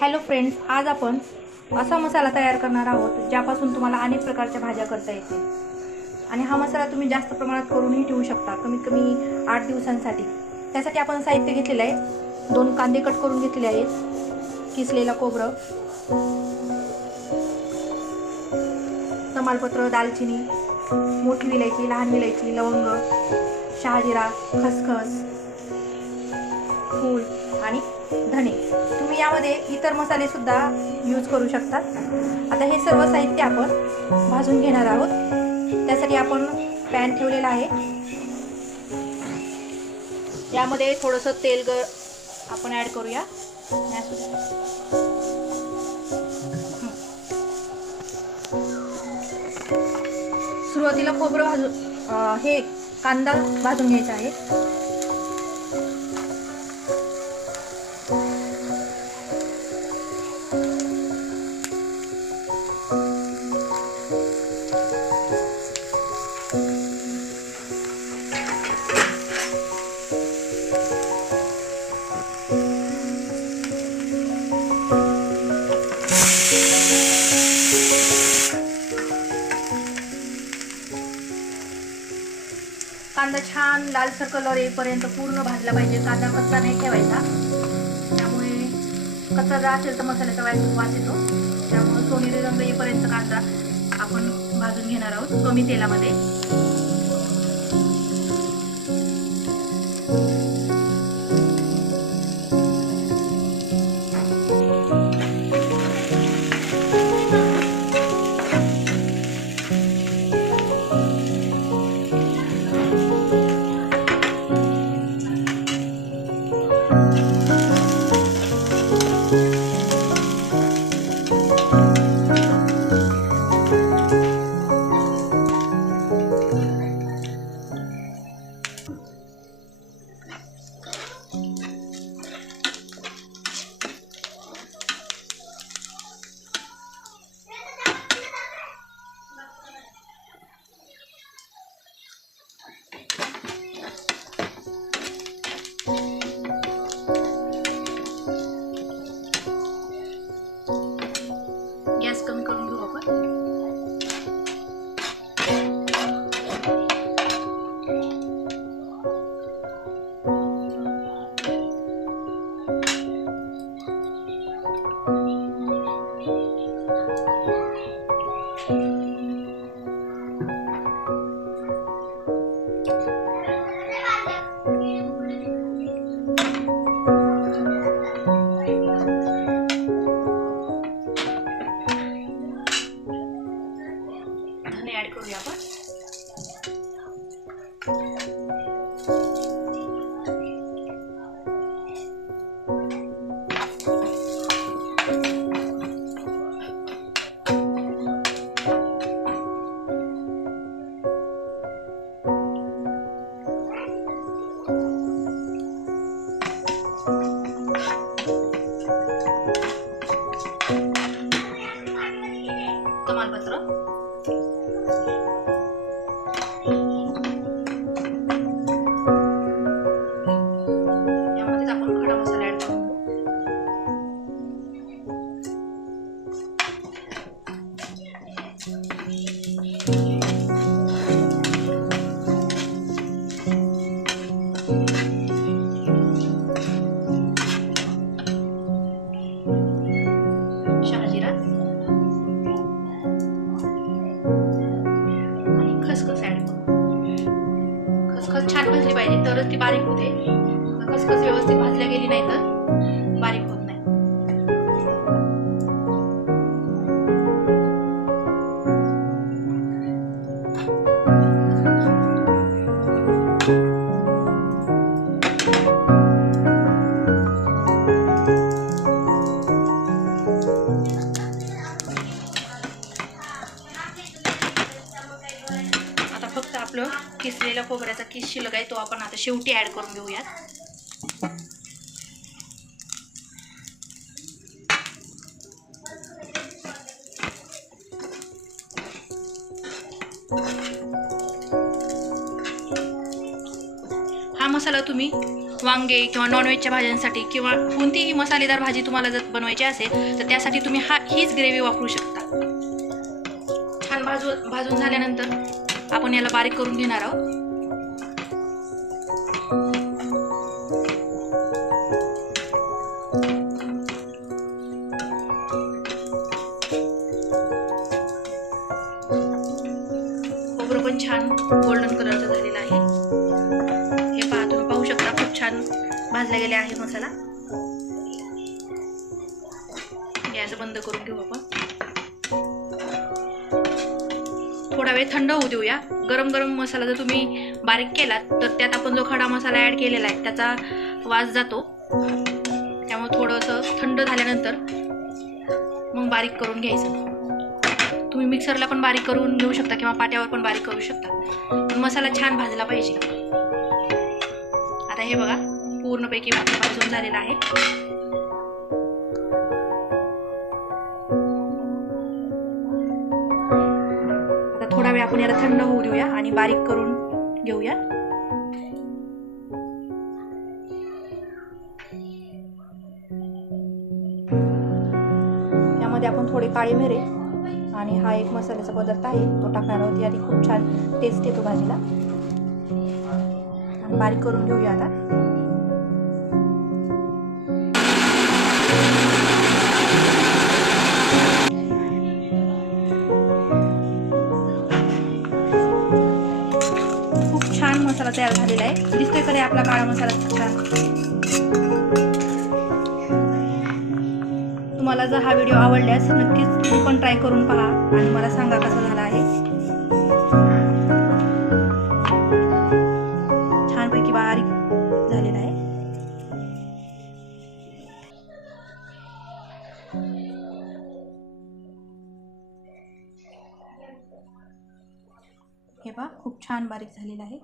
Hello friends आज आपण असा मसाला तयार करणार आहोत ज्यापासून तुम्हाला अनेक प्रकारच्या भाज्या करता येतील. आणि हा मसाला तुम्ही जास्त प्रमाणात करूनही ठेवू शकता कमीत कमी आठ दिवसांसाठी. त्यासाठी आपण साहित्य घेतलेलं आहे. दोन कांदे कट करून घेतलेले आहेत. किसलेलं खोबरं. तमालपत्र दालचिनी मोठी विलायची लहान विलायची लवंग शहाजिरा खसखस फूल आणि धणे. तुम्ही यामध्ये इतर मसाले सुद्धा यूज करू शकता. आता हे सर्व साहित्य आपण भाजून घेणार आहोत. त्यासाठी आपण पॅन ठेवलेला आहे. यामध्ये थोडंसं तेल ग आपण ॲड करूया. सुरुवातीला खोबरं भाजून हे कांदा भाजून घ्यायचा आहे. कांदा छान लालसर कलर येईपर्यंत पूर्ण भाजला पाहिजे. कांदा कच्चा नाही ठेवायचा. त्यामुळे कच्चा जर असेल तर मसाल्याचा वाईट वास येतो. त्यामुळे सोनेरी रंग येईपर्यंत कांदा आपण भाजून घेणार आहोत कमी तेलामध्ये. तमालपत्र यामध्येच आपण खडा मसाला ऍड करून घेऊ शहाजिरा वरती बारीक होते. कसकस व्यवस्थित भाजल्या गेली नाही तर. किसलेला खोबऱ्याचा किस शिल्लक आहे तो आपण आता शेवटी ऍड करून घेऊयात. हा मसाला तुम्ही वांगे किंवा नॉनव्हेजच्या भाज्यांसाठी किंवा कोणतीही मसालेदार भाजी तुम्हाला जर बनवायची असेल तर त्यासाठी तुम्ही हा हीच ग्रेव्ही वापरू शकता. छान भाजून भाजून झाल्यानंतर आपण याला बारीक करून घेणार आहोत. खोबरं पण छान गोल्डन कलरचं झालेलं आहे. हे पहा तुम्ही पाहू शकता खूप छान भाजला गेले आहे मसाला. गॅस बंद करून घेऊ आपण. थोडा थंड होऊ देऊया. गरम गरम मसाला जर तुम्ही बारीक केलात तर त्यात आपण जो खडा मसाला ॲड केलेला आहे त्याचा वास जातो. त्यामुळे थोडंसं थंड झाल्यानंतर मग बारीक करून घ्यायचं. तुम्ही मिक्सरला पण बारीक करून घेऊ शकता किंवा पाट्यावर पण बारीक करू शकता. पण मसाला छान भाजला पाहिजे. आता हे बघा पूर्णपैकी भाजून झालेला आहे. आता थोडा वेळ आपण याला थंड होऊ देऊया आणि बारीक करून घेऊया. यामध्ये आपण थोडे काळे मिरे आणि हा एक मसाल्याचा पदार्थ आहे. तो टाकणार आहोत. याने खूप छान टेस्ट येतो भाजीला. बारीक करून घेऊया आता. तयार झालेला आहे. दिसतोय का आपला काळा मसाला खूप छान तुम्हाला जर हा व्हिडिओ आवडल्यास नक्कीच तुम्ही पण ट्राय करून पहा आणि मला सांगा कसा झाला आहे. छानपैकी बारीक झालेला आहे. हे पहा खूप छान बारीक झालेला आहे.